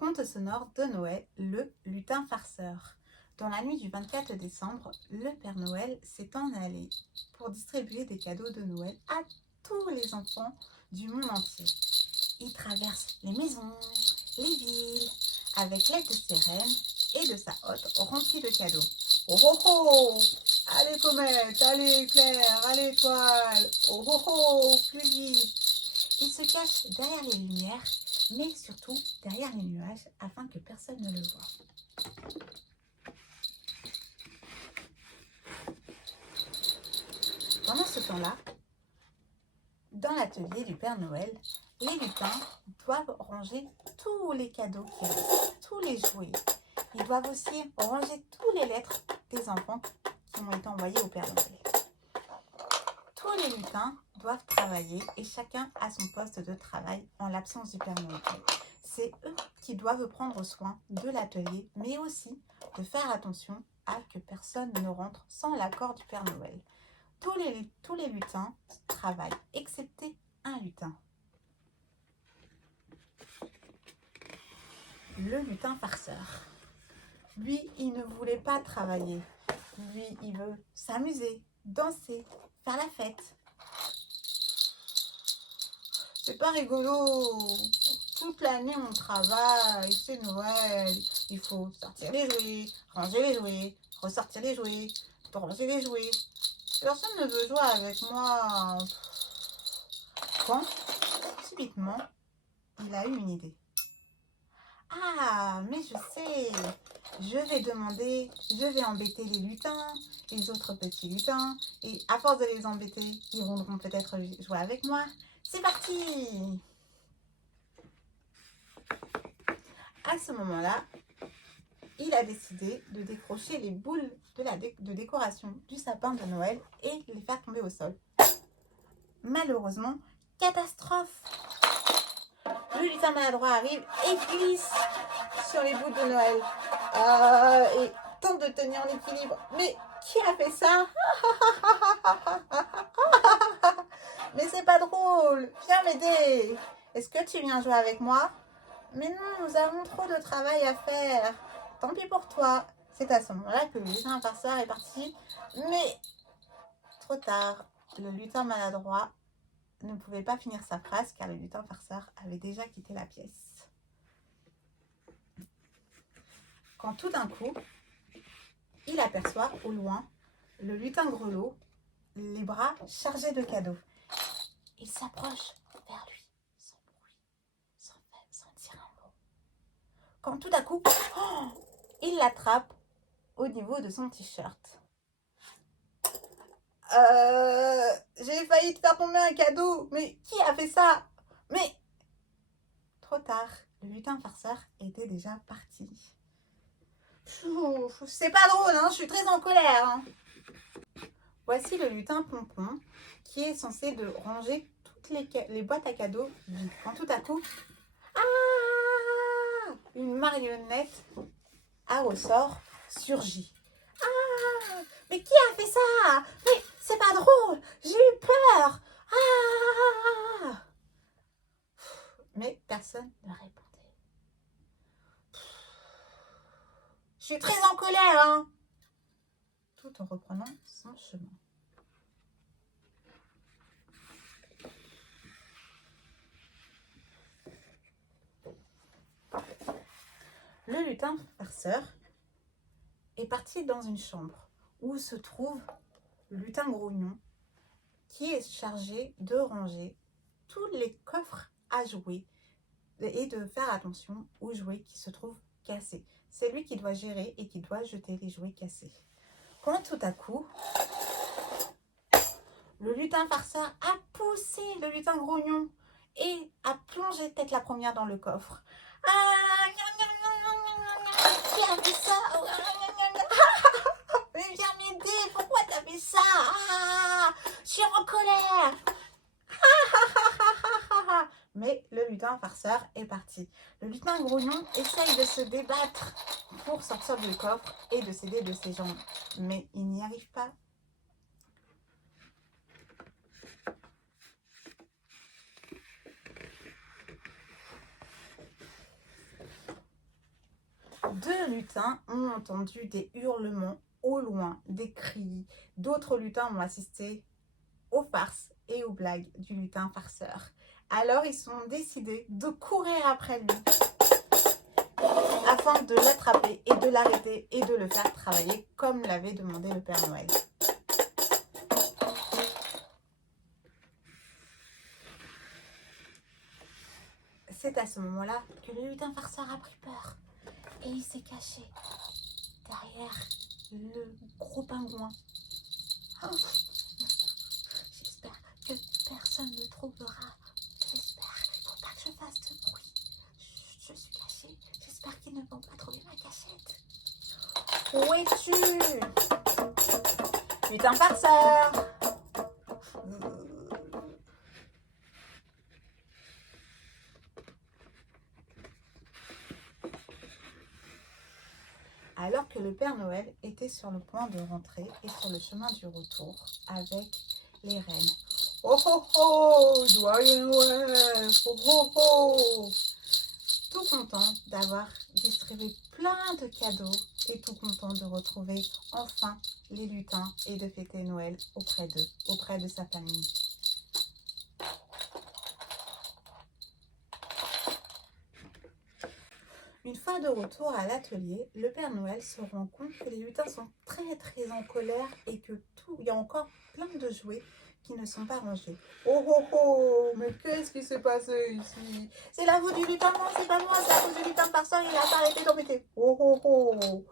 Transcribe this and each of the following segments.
Conte sonore de Noël, le lutin farceur. Dans la nuit du 24 décembre, le Père Noël s'est en allé pour distribuer des cadeaux de Noël à tous les enfants du monde entier. Il traverse les maisons, les villes, avec l'aide de ses reines et de sa hotte remplie de cadeaux. Oh oh oh! Allez comète, allez éclair, allez étoile! Oh oh oh! Plus vite! Il se cache derrière les lumières, mais surtout derrière les nuages, afin que personne ne le voie. Pendant ce temps-là, dans l'atelier du Père Noël, les lutins doivent ranger tous les cadeaux qui restent, tous les jouets. Ils doivent aussi ranger toutes les lettres des enfants qui ont été envoyés au Père Noël. Tous les lutins doivent travailler et chacun a son poste de travail en l'absence du Père Noël. C'est eux qui doivent prendre soin de l'atelier, mais aussi de faire attention à que personne ne rentre sans l'accord du Père Noël. Tous les lutins travaillent, excepté un lutin. Le lutin farceur. Lui, il ne voulait pas travailler. Lui, il veut s'amuser, danser, faire la fête. C'est pas rigolo. Toute l'année, on travaille, c'est Noël. Il faut sortir les jouets, ranger les jouets, ressortir les jouets, ranger les jouets. Personne ne veut jouer avec moi. Quand, subitement, il a eu une idée. Ah, mais je sais. Je vais embêter les lutins, les autres petits lutins. Et à force de les embêter, ils voudront peut-être jouer avec moi. C'est parti! À ce moment-là, il a décidé de décrocher les boules de décoration du sapin de Noël et les faire tomber au sol. Malheureusement, catastrophe! Le lutin maladroit arrive et glisse sur les boules de Noël. Et tente de tenir en équilibre. Mais qui a fait ça? Mais c'est pas drôle. Viens m'aider. Est-ce que tu viens jouer avec moi? Mais non, nous avons trop de travail à faire. Tant pis pour toi. C'est à ce moment-là que le lutin farceur est parti. Mais trop tard, le lutin maladroit ne pouvait pas finir sa phrase car le lutin farceur avait déjà quitté la pièce. Quand tout d'un coup, il aperçoit au loin le lutin grelot, les bras chargés de cadeaux. Il s'approche vers lui, sans bruit, sans dire un mot. Quand tout à coup, il l'attrape au niveau de son t-shirt. J'ai failli te faire tomber un cadeau, mais qui a fait ça? Mais trop tard, le lutin farceur était déjà parti. C'est pas drôle, hein, je suis très en colère. Hein. Voici le lutin pompon qui est censé de ranger toutes les boîtes à cadeaux vides. Quand tout à coup, une marionnette à ressort surgit. Mais qui a fait ça? Mais c'est pas drôle, j'ai eu peur. Mais personne ne répondait. Je suis très en colère, hein. Tout en reprenant son chemin. Le lutin farceur est parti dans une chambre où se trouve le lutin grognon qui est chargé de ranger tous les coffres à jouets et de faire attention aux jouets qui se trouvent cassés. C'est lui qui doit gérer et qui doit jeter les jouets cassés. Quand tout à coup, le lutin farceur a poussé le lutin grognon et a plongé tête la première dans le coffre. Qui a fait ça? Mais viens m'aider, pourquoi t'as fait ça? Je suis en colère. Mais le lutin farceur est parti. Le lutin grognon essaye de se débattre pour sortir du coffre et de s'aider de ses jambes. Mais il n'y arrive pas. 2 lutins ont entendu des hurlements au loin, des cris. D'autres lutins ont assisté aux farces et aux blagues du lutin farceur. Alors ils sont décidés de courir après lui afin de l'attraper et de l'arrêter et de le faire travailler comme l'avait demandé le Père Noël. C'est à ce moment-là que le lutin farceur a pris peur et il s'est caché derrière le gros pingouin. Oh, j'espère que personne ne trouvera. J'espère. Il ne faut pas que je fasse de bruit. Je suis cachée. J'espère qu'ils ne vont pas trouver ma cachette. Où es-tu, lutin farceur? Alors que le Père Noël était sur le point de rentrer et sur le chemin du retour avec les reines. Oh oh oh, joyeux Noël, oh oh oh. Tout content d'avoir distribué plein de cadeaux et tout content de retrouver enfin les lutins et de fêter Noël auprès d'eux, auprès de sa famille. Une fois de retour à l'atelier, le Père Noël se rend compte que les lutins sont très en colère et que il y a encore plein de jouets qui ne sont pas rangés. Oh oh oh, mais qu'est-ce qui s'est passé ici? C'est la faute du lutin, non, c'est pas moi, c'est la faute du lutin farceur, il a pas arrêté d'embêter. Oh oh oh,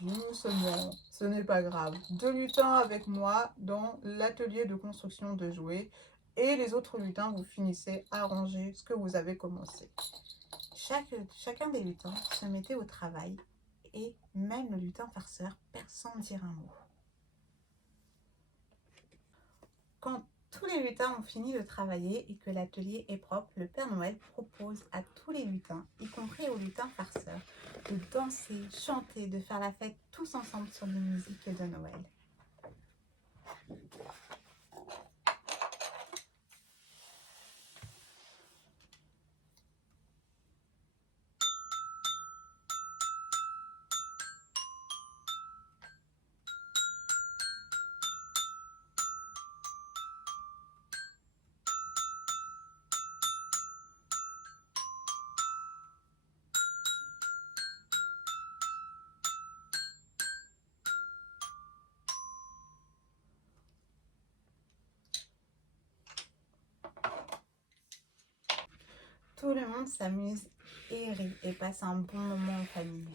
doucement, ce n'est pas grave. 2 lutins avec moi dans l'atelier de construction de jouets et les autres lutins, vous finissez à ranger ce que vous avez commencé. Chacun des lutins se mettait au travail et même le lutin farceur perd sans dire un mot. Quand tous les lutins ont fini de travailler et que l'atelier est propre, le Père Noël propose à tous les lutins, y compris aux lutins farceurs, de danser, chanter, de faire la fête tous ensemble sur des musiques de Noël. Tout le monde s'amuse et rit et passe un bon moment en famille.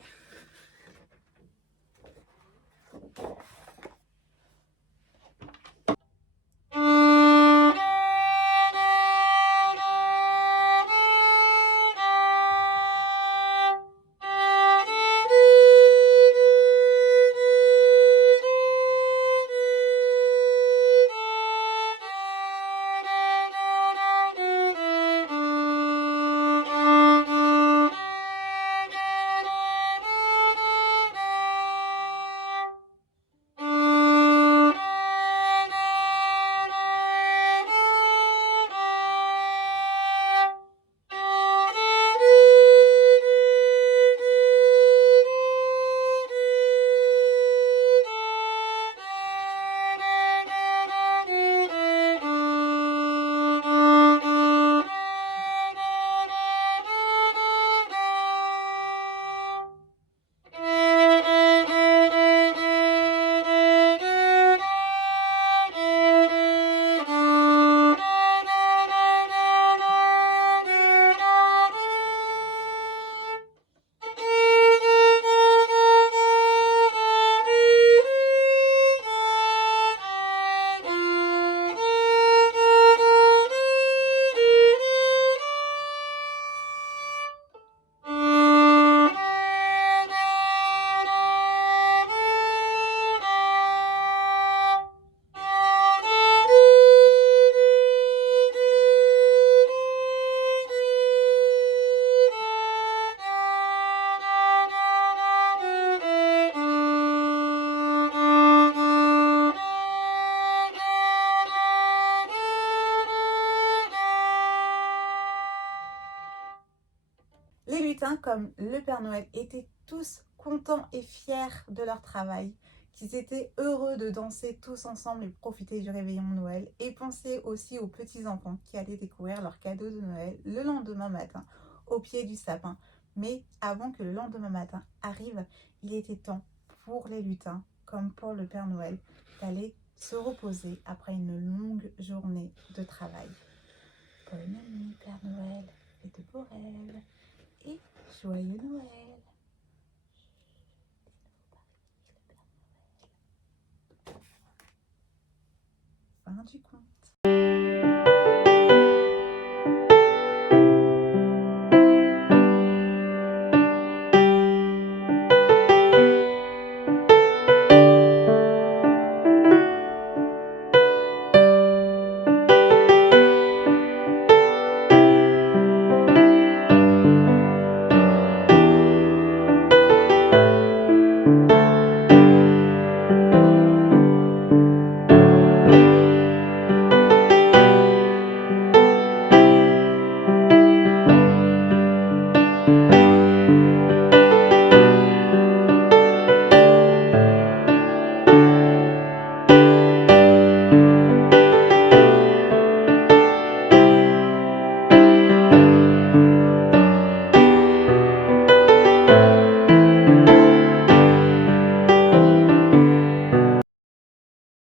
lutins, comme le Père Noël, étaient tous contents et fiers de leur travail, qu'ils étaient heureux de danser tous ensemble et profiter du réveillon de Noël, et pensaient aussi aux petits-enfants qui allaient découvrir leurs cadeaux de Noël le lendemain matin au pied du sapin. Mais avant que le lendemain matin arrive, il était temps pour les lutins, comme pour le Père Noël, d'aller se reposer après une longue journée de travail. Bonne nuit, Père Noël, et de beaux rêves, et joyeux Noël. Fin du conte.